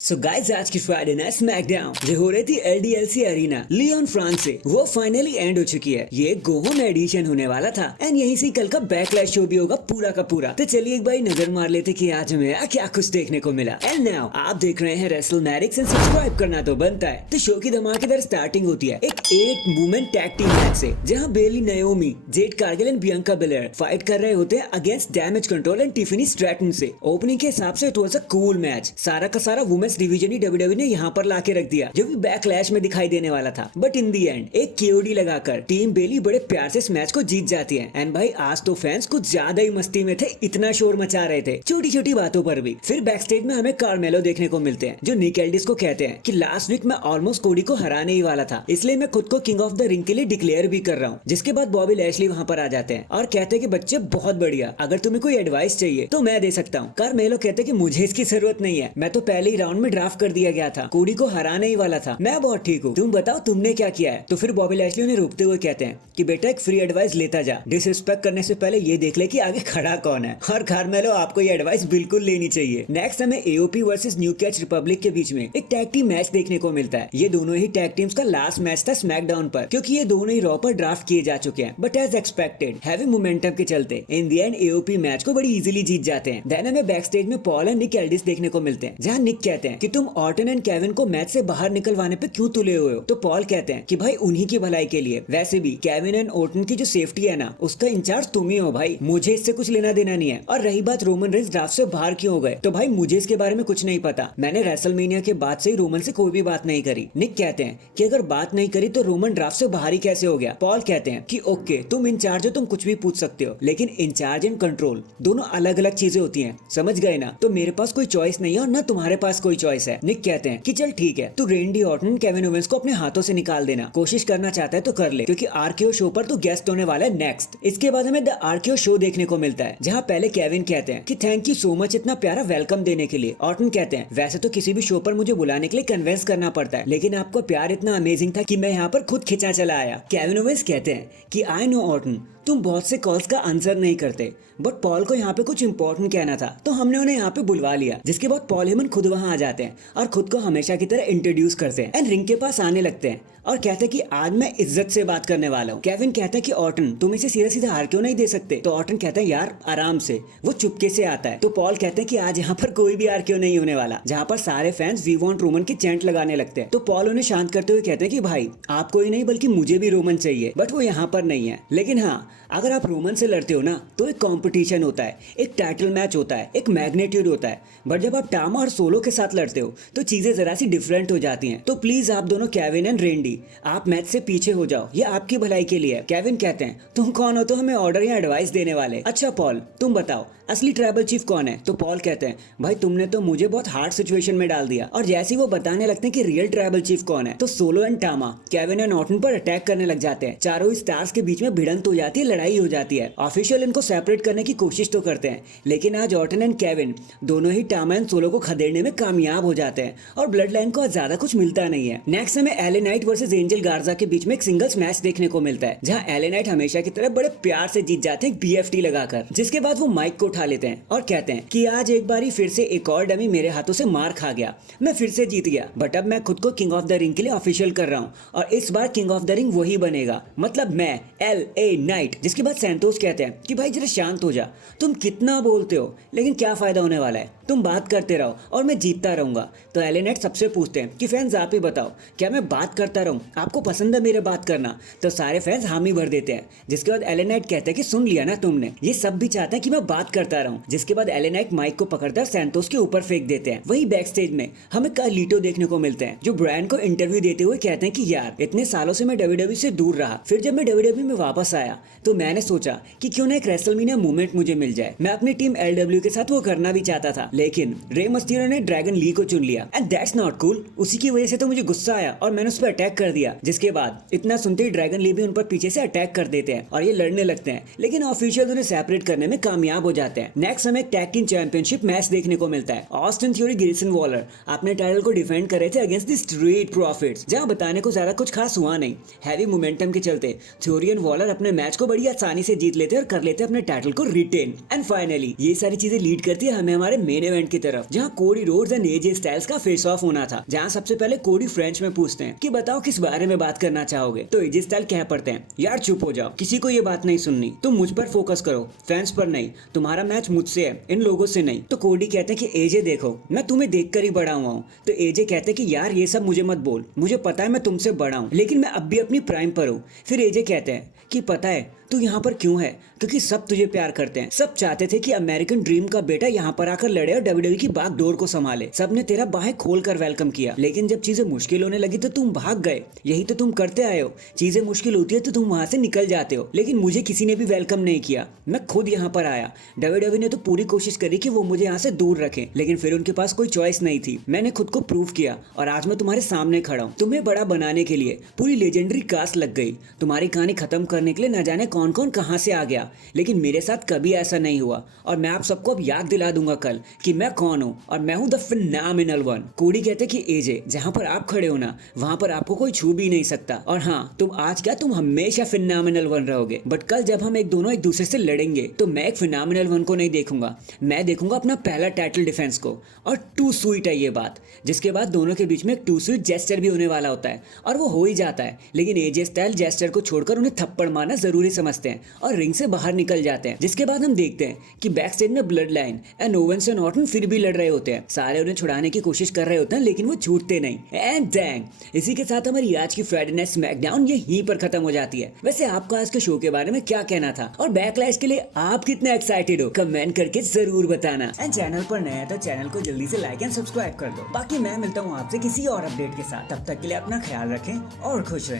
So guys आज की Friday night SmackDown जो हो रही थी एलडीएलसी अरीना लियोन फ्रांस से वो फाइनली एंड हो चुकी है। ये गो होम एडिशन होने वाला था एंड यहीं से कल का बैकलैश शो भी होगा पूरा का पूरा। तो चलिए एक बार नजर मार लेते कि आज हमें क्या कुछ देखने को मिला। एंड नाउ आप देख रहे हैं रेसलमैनिक्स एंड सब्सक्राइब करना तो बनता है। तो शो की धमाकेदार स्टार्टिंग होती है एक 8 वुमेन टैग टीम मैच से, जहां Bayley Naomi, Jade Cargill and Bianca Belair fight कर रहे होते हैं against damage control and Tiffany Stratton से। ओपनिंग के हिसाब से it was a cool match. सारा का सारा वुमेन्स डिवीजन ही डब्ल्यूडब्ल्यूई ने यहाँ पर लाके रख दिया जो भी बैकलैश में दिखाई देने वाला था। बट इन दी एंड एक केओडी लगाकर टीम बेली बड़े प्यार से इस मैच को जीत जाती है। एंड भाई आज तो फैंस कुछ ज्यादा ही मस्ती में थे, इतना शोर मचा रहे थे छोटी छोटी बातों पर भी। फिर बैकस्टेज में हमें कार्मेलो देखने को मिलते हैं जो निक एल्डिस को कहते हैं कि लास्ट वीक मैं ऑलमोस्ट कोडी को हराने ही वाला था, इसलिए मैं खुद को किंग ऑफ द रिंग के लिए डिक्लेयर भी कर रहा हूँ। जिसके बाद बॉबी लैशली वहाँ पर आ जाते हैं और कहते हैं कि बच्चे बहुत बढ़िया, अगर तुम्हें कोई एडवाइस चाहिए तो मैं दे सकता हूँ। कार्मेलो कहते हैं कि मुझे इसकी जरूरत नहीं है, मैं तो पहले ही राउंड में ड्राफ्ट कर दिया गया था, कोडी को हराने ही वाला था, मैं बहुत ठीक हूँ, तुम बताओ तुमने क्या किया है। तो फिर बॉबी लैशली उन्हें रोकते हुए कहते हैं कि बेटा एक फ्री एडवाइस लेता जा, डिसरिस्पेक्ट करने से पहले ये देख ले कि आगे खड़ा कौन है। और कार्मेलो आपको ये एडवाइस बिल्कुल लेनी चाहिए। नेक्स्ट हमें AOP versus new catch Republic के बीच में एक टैग टीम मैच देखने को मिलता है। ये दोनों ही टैग टीम्स का लास्ट मैच था स्मैकडाउन पर, क्योंकि ये दोनों ही रॉ पर ड्राफ्ट किए जा चुके हैं। But as expected heavy momentum के चलते in the end AOP match को बड़ी इजीली जीत जाते हैं। देन हमें बैकस्टेज में पॉल एंड निक एल्डिस देखने को मिलते हैं, जहां निक कहते हैं कि तुम ऑर्टन एंड केविन को मैच से बाहर निकलवाने पे क्यों तुले हुए हो। तो पॉल कहते हैं कि भाई उन्हीं की भलाई के लिए, वैसे भी केविन एंड ऑर्टन की जो सेफ्टी है ना उसका इंचार्ज तुम ही हो भाई, मुझे इससे कुछ लेना देना नहीं है। और रही बात रोमन रेंस ड्राफ्ट से बाहर क्यों हो गए, तो भाई मुझे इसके बारे में कुछ नहीं पता, मैंने रेसलमेनिया के बाद से ही रोमन से कोई भी बात नहीं करी। निक कहते हैं कि अगर बात नहीं करी तो रोमन ड्राफ्ट से बाहर ही कैसे हो गया। पॉल कहते हैं कि ओके तुम इंचार्ज हो, तुम कुछ भी पूछ सकते हो, लेकिन इंचार्ज एंड कंट्रोल दोनों अलग अलग चीजें होती हैं, समझ गए ना। तो मेरे पास कोई चॉइस नहीं है और ना तुम्हारे पास कोई चॉइस है। निक कहते हैं कि चल ठीक है, तू रेंडी ऑर्टन केविन ओवेंस को अपने हाथों से निकाल देना, कोशिश करना चाहता है तो कर ले, क्योंकि आरकेओ शो पर तो गेस्ट होने वाला है नेक्स्ट। इसके बाद हमें द आरकेओ शो देखने को मिलता है, जहां पहले केविन कहते हैं कि थैंक यू सो मच इतना प्यारा वेलकम देने के लिए। ऑर्टन कहते हैं वैसे तो किसी भी शो पर मुझे बुलाने के लिए कन्विंस करना पड़ता है, लेकिन आपका प्यार इतना अमेजिंग था कि मैं यहाँ पर खुद खिंचा चला आया। केविन ओवेंस कहते हैं कि आई नो ऑर्टन तुम बहुत से कॉल्स का आंसर नहीं करते, बट पॉल को यहाँ पे कुछ इंपॉर्टेंट कहना था तो हमने उन्हें यहाँ पे बुलवा लिया। जिसके बाद पॉल हेमन खुद वहाँ आ जाते हैं और खुद को हमेशा की तरह इंट्रोड्यूस करते हैं एंड रिंग के पास आने लगते हैं और कहते हैं कि आज मैं इज्जत से बात करने वाला हूँ। केविन कहता है कि ऑर्टन तुम इसे सीधा सीधा हार क्यों नहीं दे सकते। तो ऑर्टन कहता है यार आराम से, वो चुपके से आता है। तो पॉल कहते हैं कि आज यहाँ पर कोई भी हार क्यों नहीं होने वाला, जहाँ पर सारे फैंस वी वांट रोमन की चैंट लगाने लगते हैं। तो पॉल उन्हें शांत करते हुए कहते हैं कि भाई आपको ही नहीं बल्कि मुझे भी रोमन चाहिए, बट वो यहाँ पर नहीं है। लेकिन हाँ, अगर आप रोमन से लड़ते हो ना तो एक कंपटीशन होता है, एक टाइटल मैच होता है, एक मैग्नेट्यूड होता है। बट जब आप टामा और सोलो के साथ लड़ते हो तो चीजें जरा सी डिफरेंट हो जाती हैं। तो प्लीज आप दोनों केविन एंड रेंडी आप मैच से पीछे हो जाओ, ये आपकी भलाई के लिए है। केविन कहते हैं तुम कौन हो तो हमें ऑर्डर या एडवाइस देने वाले। अच्छा पॉल तुम बताओ असली ट्राइबल चीफ कौन है। तो पॉल कहते हैं भाई तुमने तो मुझे बहुत हार्ड सिचुएशन में डाल दिया। और जैसे ही वो बताने लगते हैं कि रियल ट्राइबल चीफ कौन है तो solo and टामा Kevin and Orton पर अटैक करने लग जाते हैं। चारों स्टार्स के बीच में भिड़ंत हो जाती है, लड़ाई हो जाती है। ऑफिशियल इनको सेपरेट करने की कोशिश तो करते हैं, लेकिन आज ऑर्टन एंड केविन दोनों ही टामा एंड सोलो को खदेड़ने में कामयाब हो जाते हैं और ब्लड लाइन को ज्यादा कुछ मिलता नहीं है। नेक्स्ट हमें एले नाइट वर्सेस एंजल गार्जा के बीच में एक सिंगल्स मैच देखने को मिलता है, जहां एले नाइट हमेशा की तरह बड़े प्यार से जीत जाते हैं बीएफटी लगाकर। जिसके बाद वो माइक को उठा लेते हैं और कहते हैं कि आज एक बारी फिर से एक और डमी मेरे हाथों से मार खा गया, मैं फिर से जीत गया, बट अब मैं खुद को किंग ऑफ द रिंग के लिए ऑफिशियल कर रहा हूँ और इस बार किंग ऑफ द रिंग वही बनेगा, मतलब मैं LA नाइट। जिसके बाद सैंतोस कहते हैं कि भाई जरा शांत हो जा, तुम कितना बोलते हो लेकिन क्या फायदा होने वाला है, तुम बात करते रहो और मैं जीतता रहूंगा। तो एले नाइट सबसे पूछते हैं कि फैंस आप ही बताओ क्या मैं बात करता रहूं, आपको पसंद है मेरे बात करना। तो सारे फैंस हामी भर देते हैं। जिसके बाद एले नाइट कहते हैं कि सुन लिया ना तुमने, ये सब भी चाहते हैं कि मैं बात करता रहूं। जिसके बाद एले नाइट माइक को पकड़कर सैंतोस के ऊपर फेंक देते हैं। वही बैक स्टेज में हमें कार्लिटो देखने को मिलते हैं, जो ब्रायन को इंटरव्यू देते हुए कहते हैं कि यार इतने सालों से मैं डब्ल्यूडब्ल्यूई से दूर रहा, फिर जब मैं डब्ल्यूडब्ल्यूई में वापस आया तो मैंने सोचा कि क्यों ना एक रेसलमेनिया मूवमेंट मुझे मिल जाए। मैं अपनी टीम LW के साथ वो करना भी चाहता था, लेकिन रे मस्टीरियो ने ड्रैगन ली को चुन लिया एंड दैट्स नॉट कूल। उसी की वजह से तो मुझे गुस्सा आया और मैंने उस पर अटैक कर दिया। जिसके बाद इतना सुनते ही ड्रैगन ली भी उन पर पीछे से अटैक कर देते हैं और ये लड़ने लगते हैं, लेकिन ऑफिशियल उन्हें सेपरेट करने में कामयाब हो जाते हैं। नेक्स्ट हमें एक टैग टीम चैंपियनशिप मैच देखने को मिलता है। ऑस्टिन थ्योरी ग्रेसन वॉलर अपने टाइटल को डिफेंड कर रहे थे अगेंस्ट द स्ट्रीट प्रॉफिट्स, जहां बताने को ज्यादा कुछ खास हुआ नहीं। हैवी मोमेंटम के चलते थ्योरी एंड वॉलर अपने मैच को बड़ी बड़ी आसानी से जीत लेते हैं और कर लेते हैं अपने टाइटल को रिटेन। एंड फाइनली ये सारी चीजें लीड करती है हमें हमारे मेन इवेंट की तरफ, जहाँ Cody Rhodes and AJ Styles का फेस ऑफ होना था। जहाँ सबसे पहले कोडी फ्रेंच में पूछते हैं कि बताओ किस बारे में बात करना चाहोगे, तो एजे स्टाइल कह पड़ते हैं यार चुप हो जाओ, किसी को ये बात नहीं सुननी, तुम मुझ पर फोकस करो, फैंस पर नहीं, तुम्हारा मैच मुझसे है, इन लोगों से नहीं। तो कोडी कहते हैं कि एजे देखो मैं तुम्हें देखकर ही बड़ा हुआ हूँ। तो एजे कहते हैं कि यार ये सब मुझे मत बोल, मुझे पता है मैं तुमसे बड़ा हूँ, लेकिन मैं अब भी अपनी प्राइम पर हूँ। फिर एजे कहते हैं कि पता है तू यहाँ पर क्यों है, क्योंकि सब तुझे प्यार करते हैं, सब चाहते थे कि अमेरिकन ड्रीम का बेटा यहाँ पर आकर लड़े और डब्ल्यूडब्ल्यूई की बागडोर को संभाले। सबने तेरा बाहें खोलकर वेलकम किया, लेकिन जब चीजें मुश्किल होने लगी तो तुम भाग गए। यही तो तुम करते आए हो, चीजें मुश्किल होती है तो तुम वहां से निकल जाते हो, लेकिन मुझे किसी ने भी वेलकम नहीं किया, मैं खुद यहाँ पर आया। डब्ल्यूडब्ल्यूई ने तो पूरी कोशिश करी कि वो मुझे यहाँ से दूर रखें, लेकिन फिर उनके पास कोई चॉइस नहीं थी। मैंने खुद को प्रूव किया और आज मैं तुम्हारे सामने खड़ा हूँ। तुम्हें बड़ा बनाने के लिए पूरी लेजेंडरी कास्ट लग गई, तुम्हारी कहानी खत्म करने के लिए न जाने कौन कौन कहां से आ गया, लेकिन मेरे साथ कभी ऐसा नहीं हुआ। और मैं आप सबको अब याद दिला दूंगा कल कि मैं कौन हूं, और मैं हूं द फिनोमिनल वन। कोडी कहते कि एजे जहां पर आप खड़े हो ना, वहां पर आपको कोई छू भी नहीं सकता। और हाँ, तुम आज क्या, तुम हमेशा फिनोमिनल वन रहोगे, बट कल जब हम दोनों एक दूसरे से लड़ेंगे तो मैं एक फिनोमिनल वन को नहीं देखूंगा, मैं देखूंगा अपना पहला टाइटल डिफेंस को। और टू स्वीट है ये बात, जिसके बाद दोनों के बीच में एक टू स्वीट जेस्चर भी होने वाला होता है, और वो हो ही जाता है। लेकिन एजे स्टाइल जेस्चर को छोड़कर उन्हें थप्पड़ मारना जरूरी समझते हैं और रिंग से बाहर निकल जाते हैं। जिसके बाद हम देखते हैं कि बैक स्टेज में blood line and Owens and Orton फिर भी लड़ रहे होते हैं। सारे उन्हें छुड़ाने की कोशिश कर रहे होते हैं, लेकिन वो छूटते नहीं। एंड डैंग, इसी के साथ हमारी आज की फ्राइडे नाइट स्मैकडाउन यहीं पर खत्म हो जाती है। वैसे आपको आज के शो के बारे में क्या कहना था, और बैकलैश के लिए आप कितने एक्साइटेड हो, कमेंट करके जरूर बताना। एंड चैनल पर नया है तो चैनल को जल्दी से लाइक एंड सब्सक्राइब कर दो। बाकी मैं मिलता हूँ आपसे किसी और अपडेट के साथ, तब तक के लिए अपना ख्याल रखें और खुश रहें।